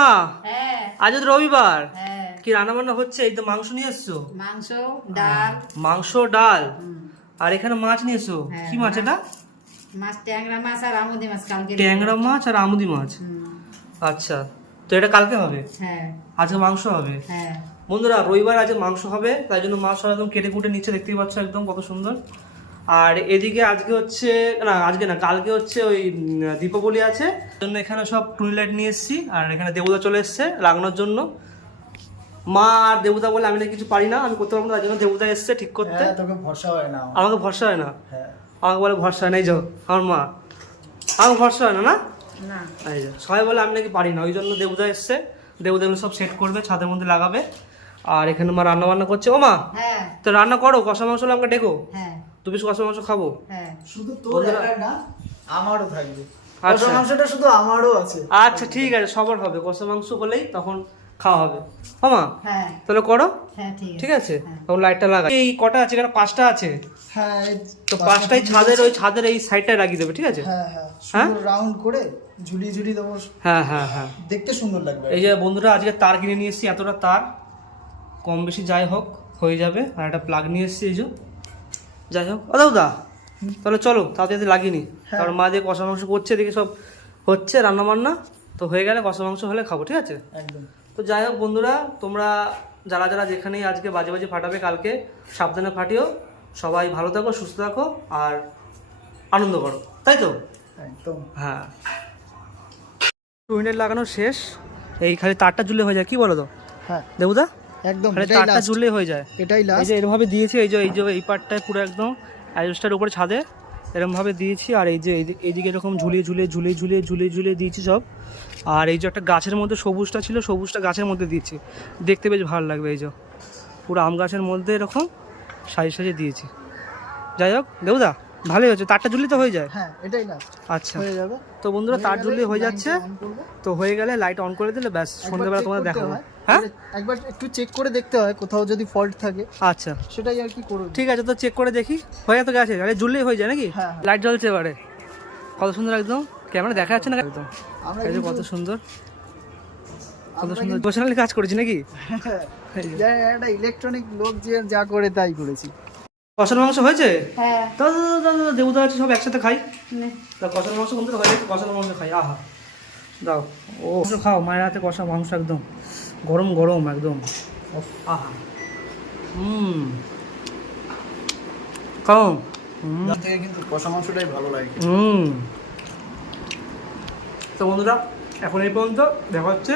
হ্যাঁ আজ তো রবিবার, হ্যাঁ কি রান্না বান্না হচ্ছে? এই তো মাংস নিয়ে এসছো। মাংস ডাল মাংস ডাল আর এখানে মাছ নিয়ে এসো। হ্যাঁ, কি মাছ এটা? মাছ ট্যাংরা মাছ আর আমুদি মাছ কালকে ট্যাংরা মাছ আর আমুদি মাছ। আচ্ছা, তো এটা কালকে হবে, হ্যাঁ আজকে মাংস হবে। হ্যাঁ বন্ধুরা রবিবার আজকে মাংস হবে, তাই জন্য মাছ একদম কেটে কুটে নিচ্ছে, দেখতেই পাচ্ছ একদম কত সুন্দর। আর এদিকে আজকে হচ্ছে না, আজকে না কালকে হচ্ছে ওই দীপাবলি আছে, জন্য এখানে সব টুনি লাইট নিয়ে এসেছি। আর এখানে দেবতা চলে এসছে লাগানোর জন্য। মা আর দেবতা বলে আমি না কিছু পারি না, আমি করতে পারবো না, তার জন্য দেবতা এসছে ঠিক করতে। তোকে ভরসা হয় না? আমাকে ভরসা হয় না? হ্যাঁ। আমাকে বলে ভরসা হয় না, এই যে আমার মা, আমাকে ভরসা হয় না। না না এই যে সবাই বলে আমি নাকি পারি না, ওই জন্য দেবতা এসছে। দেবতা এগুলো সব সেট করবে, ছাদের মধ্যে লাগাবে। আর এখানে মা রান্না বান্না করছে। ও মা, হ্যাঁ তো রান্না করো, কষা মাংস আমাকে ডেকো, হ্যাঁ 2 পিস কষা মাংস খাবো। হ্যাঁ শুধু তোর একার না, আমারও থাকবে। আচ্ছা। কষা মাংসটা শুধু আমারও আছে। আচ্ছা ঠিক আছে, সবার হবে, কষা মাংস হলেই তখন খাওয়া হবে। ও মা, হ্যাঁ তাহলে করো। হ্যাঁ ঠিক আছে, হ্যাঁ। তখন লাইটটা লাগাই। এই কটা আছে? এখানে 5টা আছে, হ্যাঁ তো 5টাই ছাদের ওই ছাদের এই সাইডটায় লাগিয়ে দেবে, ঠিক আছে? হ্যাঁ হ্যাঁ সুন্দর রাউন্ড করে ঝুলিয়ে ঝুলিয়ে দেবো। হ্যাঁ হ্যাঁ হ্যাঁ, দেখতে সুন্দর লাগবে। এই যে বন্ধুরা আজকে তার কিনে নিয়ে এসেছি, এতটা তার কম বেশি যাই হোক হয়ে যাবে। আর একটা প্লাগ নিয়ে এসেছি, এই যে যাই হোক। ও দাদা, তাহলে চলো তাড়াতাড়ি লাগিয়ে নি, কারণ মা দিয়ে কষা মাংস করছে, এদিকে সব হচ্ছে রান্না বান্না, তো হয়ে গেলে কষা মাংস হলে খাবো, ঠিক আছে? একদম। তো যাই হোক বন্ধুরা, তোমরা যারা যারা যেখানেই আজকে বাজে বাজে ফাটাবে, কালকে সাবধানে ফাটিও। সবাই ভালো থাকো, সুস্থ থাকো আর আনন্দ করো, তাই তো? একদম। হ্যাঁ, টুইনেট লাগানো শেষ, এই খালি তারটা ঝুলে হয়ে যায়, কি বলো তো হ্যাঁ দেবুদা? একদম, খালি এটাই তারটা লাস্ট। ঝুললে হয়ে যায়। এটাই এই লাস্ট। যে এরমভাবে দিয়েছি, এই পার্টটায় পুরো একদম অ্যাডজাস্টার উপরে ছাদে এরমভাবে দিয়েছি। আর এই যে এইদিকে এরকম ঝুলিয়ে ঝুলিয়ে ঝুলিয়ে ঝুলিয়ে ঝুলিয়ে ঝুলিয়ে দিয়েছি সব। আর এই যে একটা গাছের মধ্যে সবুজটা ছিল, সবুজটা গাছের মধ্যে দিয়েছি, দেখতে বেশ ভালো লাগবে। এই যে পুরো আম গাছের মধ্যে এরকম সাজিয়ে সাজিয়ে দিয়েছি। যাই হোক দেবুদা, ভালোই হয়েছে, তারটা ঝুললে তো হয়ে যায়। হ্যাঁ এটাই লাস্ট আচ্ছা, হয়ে যাবে। তো বন্ধুরা তার ঝুললে হয়ে যাচ্ছে, তো হয়ে গেলে লাইট অন করে দিলে ব্যাস, সন্ধ্যেবেলা তোমাদের দেখাবো। হ্যাঁ, একবার একটু চেক করে দেখতে হয়, কোথাও যদি ফল্ট থাকে। আচ্ছা সেটাই আর কি করব। ঠিক আছে, তো চেক করে দেখি হয়ে তো গেছে, আরে ঝুললেই হয়ে যায় নাকি? হ্যাঁ। লাইট জ্বলছে এবারে, কত সুন্দর একদম, ক্যামেরা দেখা যাচ্ছে না একদম, আমরা এই যে কত সুন্দর, কত সুন্দর প্রফেশনালি কাজ করেছি নাকি? একটা ইলেকট্রনিক লোক যে যা করে তাই করেছি। কষার মাংস হয়েছে? হ্যাঁ তো দেবতা আছে, সব একসাথে খাই। নে। তা কষার মাংস বন্ধুরা হয়ে গেছে, কষার মাংস খাই। আহা, দাও, ও খাও, মায়ের হাতে কষা মাংস একদম গরম গরম একদম, আহা, খাও। তার থেকে কিন্তু কষা মাংসটাই ভালো লাগে। তো বন্ধুরা এখন এই পর্যন্ত, দেখা হচ্ছে